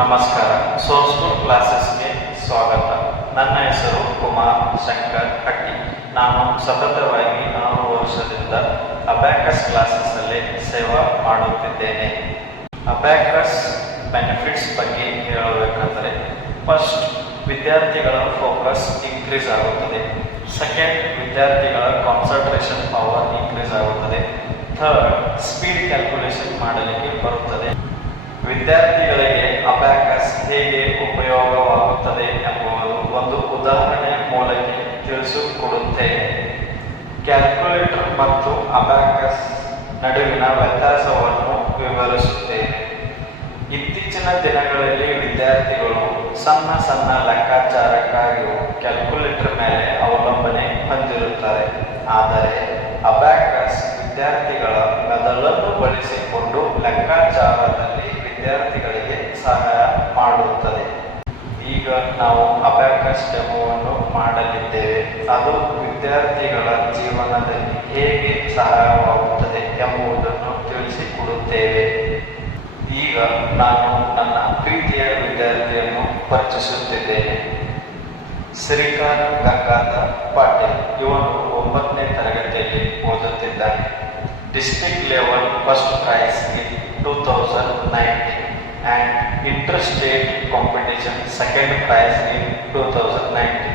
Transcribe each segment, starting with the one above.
ನಮಸ್ಕಾರ. ಸೋಲ್ ಸ್ಕೂಲ್ ಕ್ಲಾಸಸ್ಗೆ ಸ್ವಾಗತ. ನನ್ನ ಹೆಸರು ಕುಮಾರ್ ಶಂಕರ್ ಹಟ್ಟಿ. ನಾನು ಸತತವಾಗಿ 4 ವರ್ಷದಿಂದ ಅಬ್ಯಾಕಸ್ ಕ್ಲಾಸಸ್ಸಲ್ಲಿ ಸೇವಾ ಮಾಡುತ್ತಿದ್ದೇನೆ. ಅಬ್ಯಾಕಸ್ ಬೆನಿಫಿಟ್ಸ್ ಬಗ್ಗೆ ಹೇಳಬೇಕಂದರೆ, ಫಸ್ಟ್, ವಿದ್ಯಾರ್ಥಿಗಳ ಫೋಕಸ್ ಇನ್ಕ್ರೀಸ್ ಆಗುತ್ತದೆ. ಸೆಕೆಂಡ್, ವಿದ್ಯಾರ್ಥಿಗಳ ಕಾನ್ಸಂಟ್ರೇಷನ್ ಪವರ್ ಇನ್ಕ್ರೀಸ್ ಆಗುತ್ತದೆ. ಥರ್ಡ್, ಸ್ಪೀಡ್ ಕ್ಯಾಲ್ಕುಲೇಷನ್ ಮಾಡಲಿಕ್ಕೆ ಬರುತ್ತದೆ. ವಿದ್ಯಾರ್ಥಿಗಳಿಗೆ ಅಬ್ಯಾಕಸ್ ಹೇಗೆ ಉಪಯೋಗವಾಗುತ್ತದೆ ಎಂಬುದು ಒಂದು ಉದಾಹರಣೆ ಮೂಲಕ ತಿಳಿಸಿಕೊಡುತ್ತೇನೆ. ಕ್ಯಾಲ್ಕುಲೇಟರ್ ಮತ್ತು ಅಬ್ಯಾಕಸ್ ನಡುವಿನ ವ್ಯತ್ಯಾಸವನ್ನು ವಿವರಿಸುತ್ತೇನೆ. ಇತ್ತೀಚಿನ ದಿನಗಳಲ್ಲಿ ವಿದ್ಯಾರ್ಥಿಗಳು ಸಣ್ಣ ಸಣ್ಣ ಲೆಕ್ಕಾಚಾರಕ್ಕಾಗಿ ಕ್ಯಾಲ್ಕುಲೇಟರ್ ಮೇಲೆ ಅವಲಂಬನೆ ಹೊಂದಿರುತ್ತಾರೆ. ಆದರೆ ಅಬ್ಯಾಕಸ್ ವಿದ್ಯಾರ್ಥಿಗಳ ಮೆದುಳನ್ನು ಬಳಸಿಕೊಂಡು ಲೆಕ್ಕಾಚಾರದಲ್ಲಿ ವಿದ್ಯಾರ್ಥಿಗಳಿಗೆ ಸಹಾಯ ಮಾಡುತ್ತದೆ. ಈಗ ನಾವು ಅಬ್ಯಾಕಸ್ ಡೆಮೋವನ್ನು ಮಾಡಲಿದ್ದೇವೆ. ಅದು ವಿದ್ಯಾರ್ಥಿಗಳ ಜೀವನದಲ್ಲಿ ಹೇಗೆ ಸಹಾಯವಾಗುತ್ತದೆ ಎಂಬುದನ್ನು ತಿಳಿಸಿಕೊಡುತ್ತೇವೆ. ಈಗ ನಾನು ನನ್ನ ಪ್ರೀತಿಯ ವಿದ್ಯಾರ್ಥಿಯನ್ನು ಪರಿಚಯಿಸುತ್ತಿದ್ದೇನೆ. ಶ್ರೀಕಾಂತ್ ಗಂಗಾಧರ್ ಪಾಟೀಲ್. ಇವನು 9ನೇ ತರಗತಿಯಲ್ಲಿ ಓದುತ್ತಿದ್ದಾನೆ. District level first prize in 2019 and interstate competition second prize in 2019.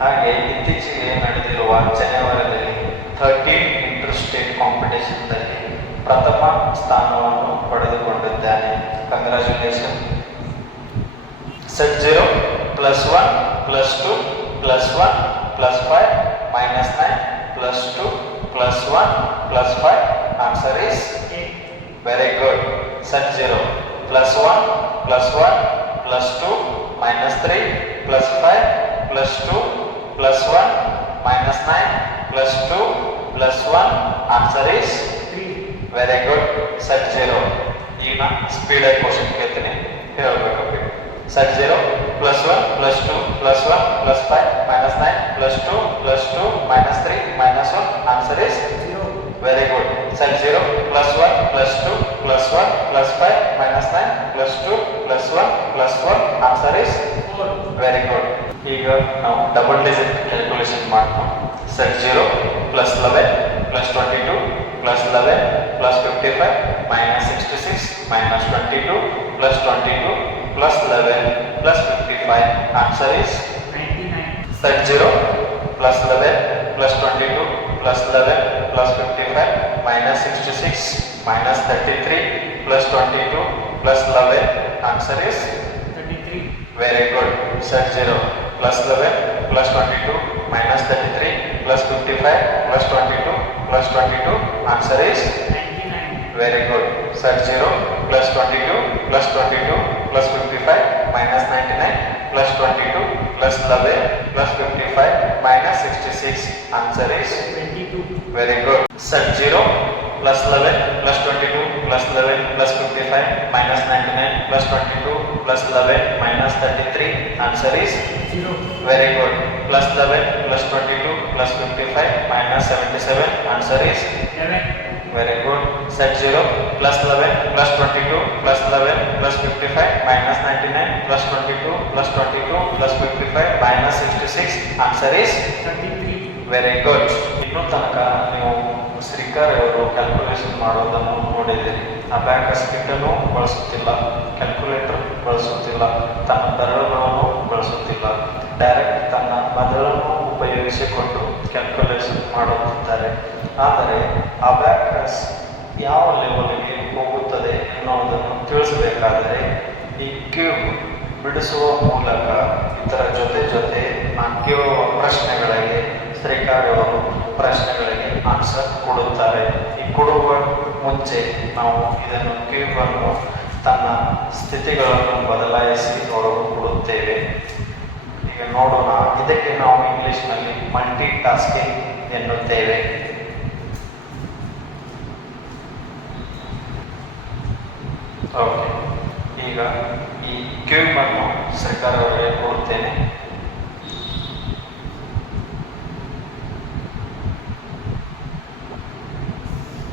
ಹಾಗೆ ಇತ್ತೀಚೆಗೆ ನಡೆದಿರುವ ಜನವರಿಯಲ್ಲಿ 13 ಇಂಟರ್-ಸ್ಟೇಟ್ ಕಾಂಪಿಟೇಷನ್ನಲ್ಲಿ ಪ್ರಥಮ ಸ್ಥಾನವನ್ನು ಪಡೆದುಕೊಂಡಿದ್ದಾನೆ. Congratulation. Set 0 +1 +2 +1 +5 -9 +2 +1 +5. Answer is 8. Very good. Set 0 +1 +1 +2 -3 +5 +2 +1 -9 +2 +1. Answer is 3. Very good. Set 0. ಈಗ ಸ್ಪೀಡ್ ಆಗಿ ಕ್ವಶನ್ ಕೇಳ್ತೀನಿ, ಹೇಳಬೇಕು. Set 0 +1 +2 +1 +5 -9 +2 +2 -3 -1. Answer is 0. Very good. Set 0 +1 +2 +1 +5 -9 +2 +1 +1. Answer is 4. Very good. ಈಗ ನಾವು ಡಬಲ್ ಡಿಜಿಟ್ ಕ್ಯಾಲ್ಕುಲೇಷನ್ ಮಾಡ್ತೀವಿ. Set 0 +11 +22 +11 +55 -66 -22 +22 +11 +55. Answer is 99. Set 0 +11 +22 +11 +55 -66 -33 +22 +11. Answer is 33. Very good. Set 0 +11 +22 -33 +55 +22 +22. Answer is 99. Very good. Set 0 +22 +22 +55 -99 +22 +11 +55 -66. Answer is 22. Very good. Set 0 +11 +22 +11 +55 -99 +22 +11 -33. Answer is 0. Very good. +11 +22 +55 -77. Answer is 11. Very good. Set 0 +11 +22 +11 +55 -99 +22 +22 +55 -66. Answer is 33. Very good. ಇನ್ನೂ ತನಕ ನೀವು ಶ್ರೀಕರ್ ಅವರು calculation ಮಾಡೋದನ್ನು ನೋಡಿದ್ದೀರಿ. Abacus ಕಿಟ್ಟನ್ನು ಬಳಸುತ್ತಿಲ್ಲ, calculator ಬಳಸುತ್ತಿಲ್ಲ, ತನ್ನ ಬೆರಳುಗಳನ್ನು ಬಳಸುತ್ತಿಲ್ಲ, direct ತನ್ನ ಮೆದುಳನ್ನು ಉಪಯೋಗಿಸಿಕೊಂಡು ಕ್ಯಾಲ್ಕುಲೇಷನ್ ಮಾಡುತ್ತಿದ್ದಾರೆ. ಆದರೆ ಅಬ್ಯಾಕಸ್ ಯಾವ ಲೆವೆಲ್ಗೆ ಹೋಗುತ್ತದೆ ಎನ್ನುವುದನ್ನು ತಿಳಿಸಬೇಕಾದರೆ ಈ ಕ್ಯೂಬ್ ಬಿಡಿಸುವ ಮೂಲಕ ಇದರ ಜೊತೆ ನಾನು ಕೇಳುವ ಪ್ರಶ್ನೆಗಳಿಗೆ ಶ್ರೀಕಾರ್ ಅವರು ಪ್ರಶ್ನೆಗಳಿಗೆ ಆನ್ಸರ್ ಕೊಡುತ್ತಾರೆ. ಈ ಕೊಡುವ ಮುಂಚೆ ನಾವು ಇದನ್ನು ಕ್ಯೂಬನ್ನು ತನ್ನ ಸ್ಥಿತಿಗಳನ್ನು ಬದಲಾಯಿಸಿ ನೋಡಲು ಕೊಡುತ್ತೇವೆ. ಈಗ ನೋಡೋಣ. ಇದಕ್ಕೆ ನಾವು ಇಂಗ್ಲಿಷ್ನಲ್ಲಿ ಮಲ್ಟಿ ಟಾಸ್ಕಿಂಗ್ ಎನ್ನುತ್ತೇವೆ. ಓಕೆ, ಈಗ ಈ ಕ್ಯೂಬ್ ಅನ್ನು ಶ್ರೀಕಾರ್ ಅವರಿಗೆ ಕೊಡುತ್ತೇನೆ.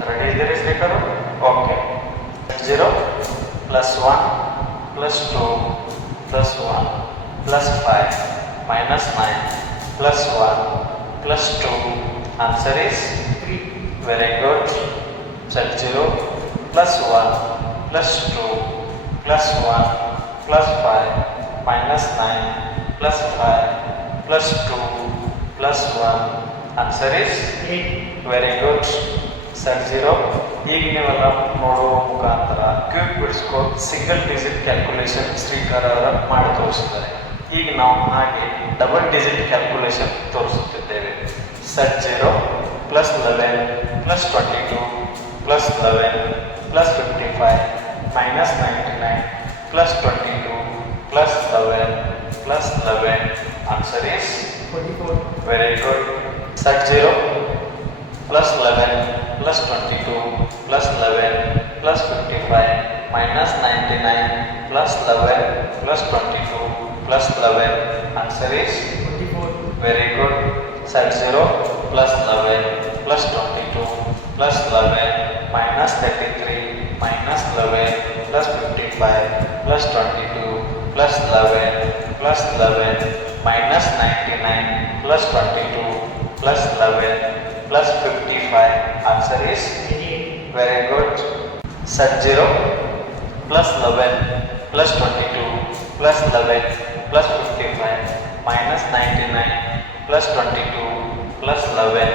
ರೆಡಿ ಇದ್ದೀರಿ ಶ್ರೀಕಾರ್? Okay. 0 +1 plus 2 plus 1 plus 5 minus 9 plus 1 plus 2. Answer is 3. Very good. Set 0 plus 1 plus 2 plus 1 plus 5 minus 9 plus 5 plus 2 plus 1. Answer is 8. Very good. Set 0. ಈಗ ನೀವೆಲ್ಲ ನೋಡುವ ಮುಖಾಂತರ ಕ್ಯೂಬ್ ಬಿಡಿಸ್ಕೋ ಸಿಂಗಲ್ ಡಿಜಿಟ್ ಕ್ಯಾಲ್ಕುಲೇಷನ್ ಶ್ರೀಕರ್ ಅವರ ಮಾಡಿ ತೋರಿಸಿದ್ದಾರೆ. ಈಗ ನಾವು ಹಾಗೆ ಡಬಲ್ ಡಿಜಿಟ್ ಕ್ಯಾಲ್ಕುಲೇಷನ್ ತೋರಿಸುತ್ತಿದ್ದೇವೆ. Set 0 plus 11 plus 22 plus 11 plus 55 minus 99 plus 22 plus 11 plus 11. Answer is 44. Very good. Set 0 plus 11 plus 22 plus 11 plus 55 minus 99 plus 11 plus 22 plus 11. Answer is 24. Very good. Set 0 plus 11 plus 22 plus 11 minus 33 minus 11 plus 55 plus 22 plus 11 plus 11 minus 99 plus 22 plus 11 plus 55. Answer is 88. Very good. Set 0 plus 11 plus 22 plus 11 plus 55 minus 99 plus 22 plus 11.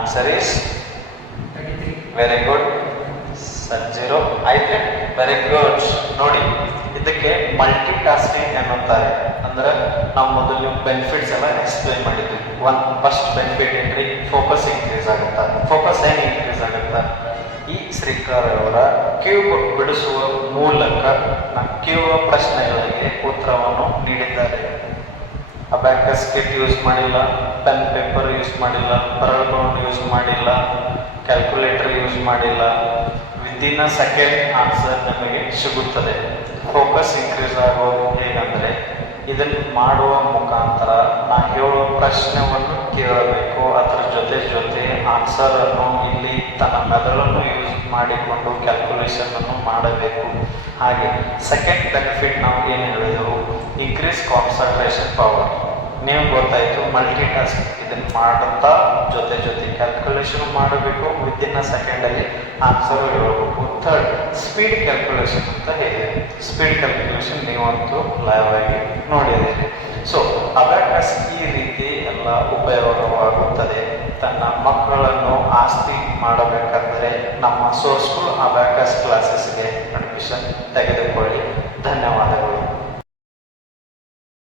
Answer is 33. Very good. Set 0 ಆಯ್ತು. Very good. ನೋಡಿ ಇದಕ್ಕೆ multi tasking ಅನ್ನುತ್ತಾರೆ. ಅಂದ್ರೆ ನಾವು ಮೊದಲು benefits ಎಲ್ಲ explain ಮಾಡಿದ್ವಿ. First benefit ಏನ್ರಿ, ಫೋಕಸ್ ಇನ್ಕ್ರೀಸ್ ಆಗುತ್ತಾ. ಫೋಕಸ್ ಹೆಂಗೆ ಇನ್ಕ್ರೀಸ್ ಆಗುತ್ತಾ, ಈ ಶ್ರೀಕರ್ ಅವರ ಕ್ಯೂಬ್ ಬಿಡಿಸುವ ಮೂಲಕ ಕೇಳುವ ಪ್ರಶ್ನೆಗಳಿಗೆ ಉತ್ತರವನ್ನು ನೀಡಿದ್ದಾರೆ. ಅಬ್ಯಾಕಸ್ ಕಿಟ್ ಯೂಸ್ ಮಾಡಿಲ್ಲ, ಪೆನ್ ಪೇಪರ್ ಯೂಸ್ ಮಾಡಿಲ್ಲ, ಬರಹಗಳನ್ನು ಯೂಸ್ ಮಾಡಿಲ್ಲ, ಕ್ಯಾಲ್ಕುಲೇಟರ್ ಯೂಸ್ ಮಾಡಿಲ್ಲ. ವಿದಿನ್ ಅ ಸೆಕೆಂಡ್ ಆನ್ಸರ್ ನಮಗೆ ಸಿಗುತ್ತದೆ. ಫೋಕಸ್ ಇನ್ಕ್ರೀಸ್ ಆಗೋದು ಹೇಗಂದರೆ, ಇದನ್ನು ಮಾಡುವ ಮುಖಾಂತರ ನಾವು ಹೇಳುವ ಪ್ರಶ್ನೆಯನ್ನು ಕೇಳಬೇಕು, ಅದರ ಜೊತೆ ಆನ್ಸರನ್ನು ಇಲ್ಲಿ ತನ್ನ ಮೆದುಳನ್ನು ಯೂಸ್ ಮಾಡಿಕೊಂಡು ಕ್ಯಾಲ್ಕುಲೇಷನನ್ನು ಮಾಡಬೇಕು. ಹಾಗೆ ಸೆಕೆಂಡ್ ಬೆನಿಫಿಟ್ ನಾವು ಏನು ಹೇಳಿದೆವು, ಇನ್ಕ್ರೀಸ್ ಕಾನ್ಸಂಟ್ರೇಷನ್ ಪವರ್. ನೀವು ಗೊತ್ತಾಯಿತು, ಮಲ್ಟಿ ಟಾಸ್ಕ್ ಇದನ್ನು ಮಾಡುತ್ತಾ ಜೊತೆ ಕ್ಯಾಲ್ಕುಲೇಷನ್ ಮಾಡಬೇಕು, ವಿದಿನ್ ಅ ಸೆಕೆಂಡಲ್ಲಿ ಆನ್ಸರು ಹೇಳಬೇಕು. ಥರ್ಡ್, ಸ್ಪೀಡ್ ಕ್ಯಾಲ್ಕುಲೇಷನ್ ಅಂತ ಹೇಳಿ, ಸ್ಪೀಡ್ ಕ್ಯಾಲ್ಕುಲೇಷನ್ ನೀವಂತೂ ಲೈವ್ ಆಗಿ ನೋಡಿದ್ದೀರಿ. ಸೊ ಅಬ್ಯಾಕಸ್ ಈ ರೀತಿ ಎಲ್ಲ ಉಪಯೋಗವಾಗುತ್ತದೆ. ತನ್ನ ಮಕ್ಕಳನ್ನು ಆಸ್ತಿ ಮಾಡಬೇಕಾದರೆ ನಮ್ಮ ಸೋರ್ಸ್ ಸ್ಕೂಲ್ ಅಬ್ಯಾಕಸ್ ಕ್ಲಾಸಸ್ಗೆ ಅಡ್ಮಿಷನ್ ತೆಗೆದುಕೊಳ್ಳಿ. ಧನ್ಯವಾದಗಳು.